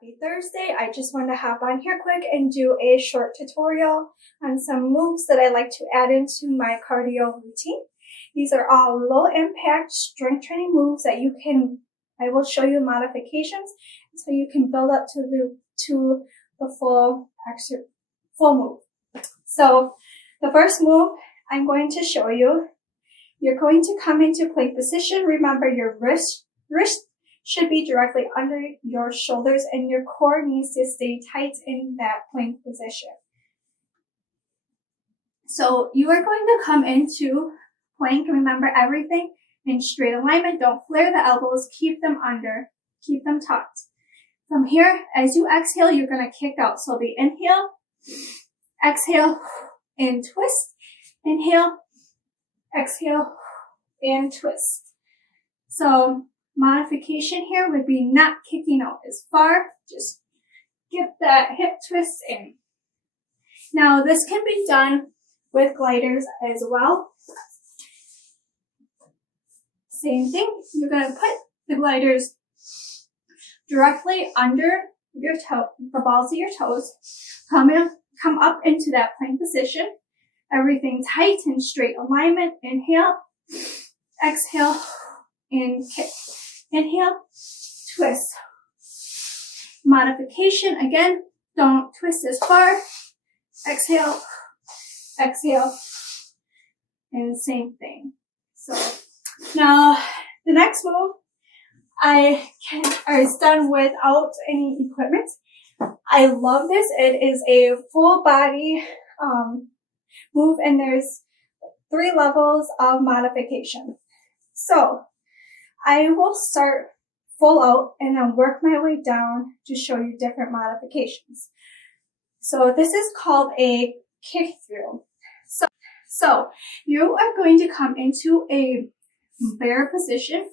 Happy Thursday. I just wanted to hop on here quick and do a short tutorial on some moves that I like to add into my cardio routine. These are all low impact strength training moves that I will show you modifications so you can build up to the full move. So the first move I'm going to show you, you're going to come into plank position. Remember, your wrist should be directly under your shoulders and your core needs to stay tight in that plank position. So you are going to come into plank. Remember, everything in straight alignment. Don't flare the elbows. Keep them under. Keep them tucked. From here, as you exhale, you're going to kick out. So the inhale, exhale, and twist. Inhale, exhale, and twist. So modification here would be not kicking out as far. Just get that hip twist in. Now this can be done with gliders as well. Same thing. You're going to put the gliders directly under your the balls of your toes. Come up into that plank position. Everything tight and straight alignment. Inhale, exhale, and kick. Inhale, twist. Modification, again, don't twist as far. Exhale, exhale, and same thing. So now the next move is done without any equipment. I love this. It is a full body move, and there's 3 levels of modification. So I will start full out and then work my way down to show you different modifications. So this is called a kick through. So you are going to come into a bear position.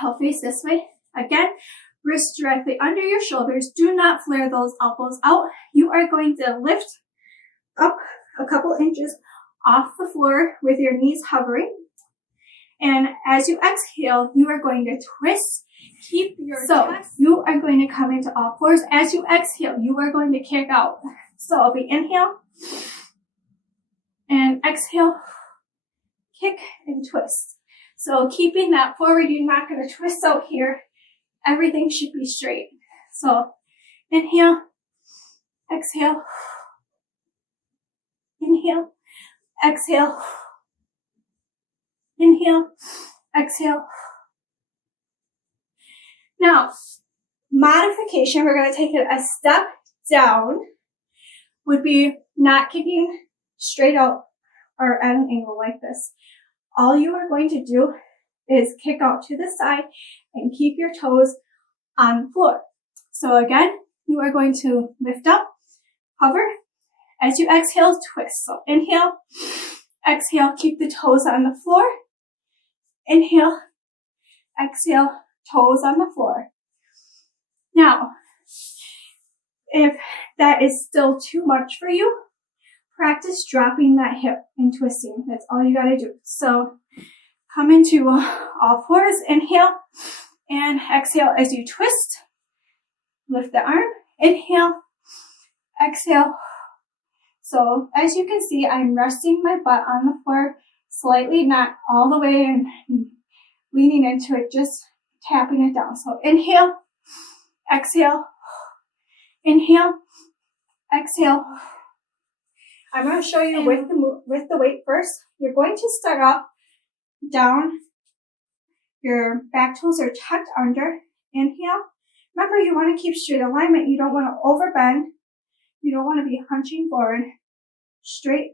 I'll face this way. Again, wrists directly under your shoulders. Do not flare those elbows out. You are going to lift up a couple inches off the floor with your knees hovering. And as you exhale, you are going to twist. Keep your chest. You are going to come into all fours. As you exhale, you are going to kick out. So it'll be inhale and exhale, kick and twist. So keeping that forward, you're not going to twist out here. Everything should be straight. So inhale, exhale, inhale, exhale, inhale, exhale. Now, modification, we're going to take it a step down, would be not kicking straight out or at an angle like this. All you are going to do is kick out to the side and keep your toes on the floor. So again, you are going to lift up, hover. As you exhale, twist. So inhale, exhale, keep the toes on the floor. Inhale, exhale, toes on the floor. Now, if that is still too much for you, practice dropping that hip and twisting. That's all you gotta do. So come into all fours, inhale, and exhale as you twist. Lift the arm, inhale, exhale. So as you can see, I'm resting my butt on the floor slightly, not all the way and leaning into it, just tapping it down. So inhale, exhale, inhale, exhale. I'm going to show you with the weight first. You're going to start off down. Your back toes are tucked under. Inhale. Remember, you want to keep straight alignment. You don't want to overbend. You don't want to be hunching forward. Straight,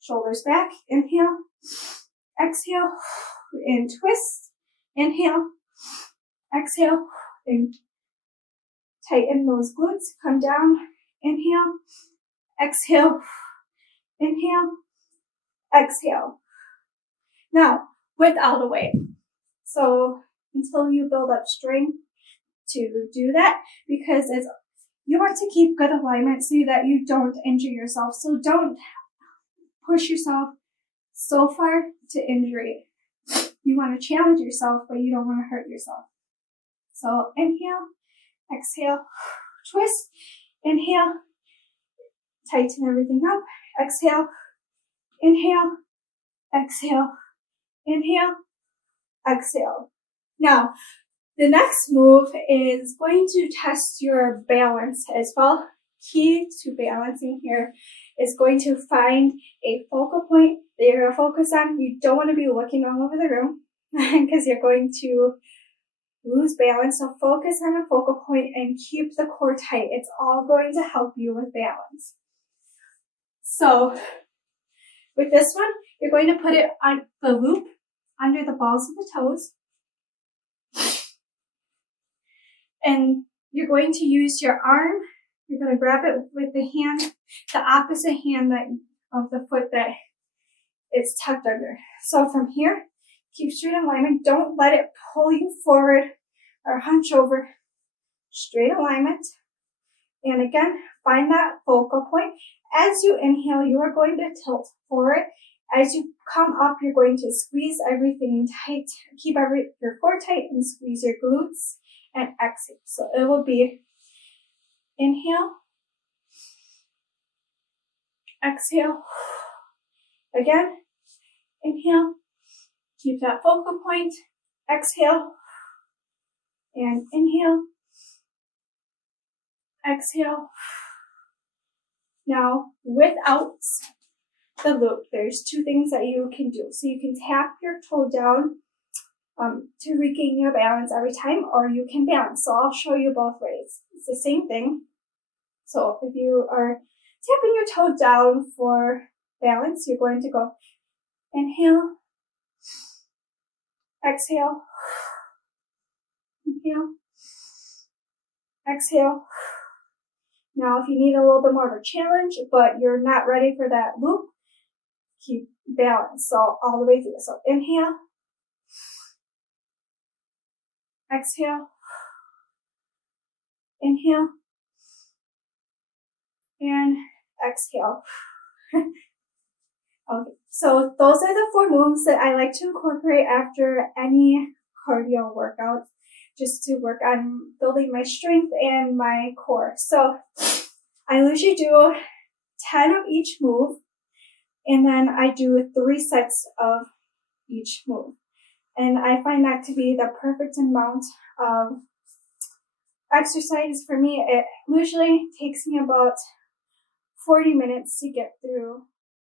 shoulders back. Inhale, exhale, and twist. Inhale, exhale, and tighten those glutes. Come down. Inhale, exhale, inhale, exhale. Now, without a weight. So until you build up strength to do that, because you want to keep good alignment so that you don't injure yourself. So don't push yourself so far to injury. You want to challenge yourself, but you don't want to hurt yourself. So inhale, exhale, twist, inhale, tighten everything up, exhale, inhale, exhale, inhale, exhale. Now, the next move is going to test your balance as well. Key to balancing here is going to find a focal point that you're going to focus on. You don't want to be looking all over the room because you're going to lose balance. So focus on a focal point and keep the core tight. It's all going to help you with balance. So with this one, you're going to put it on the loop under the balls of the toes. And you're going to use your arm. You're going to grab it with the hand, the opposite hand of the foot that it's tucked under. So from here, keep straight alignment. Don't let it pull you forward or hunch over. Straight alignment. And again, find that focal point. As you inhale, you are going to tilt forward. As you come up, you're going to squeeze everything tight. Keep your core tight and squeeze your glutes. And exhale. So it will be inhale, exhale, again, inhale, keep that focal point, exhale, and inhale, exhale. Now, without the loop, there's two things that you can do. So you can tap your toe down to regain your balance every time, or you can balance. So I'll show you both ways. It's the same thing. So if you are tapping your toe down for balance, you're going to go inhale, exhale, inhale, exhale. Now if you need a little bit more of a challenge, but you're not ready for that loop, keep balance. So all the way through. So inhale, exhale, inhale, and exhale. Okay, so those are the 4 moves that I like to incorporate after any cardio workout, just to work on building my strength and my core. So I usually do 10 of each move, and then I do 3 sets of each move. And I find that to be the perfect amount of exercise for me. It usually takes me about 40 minutes to get through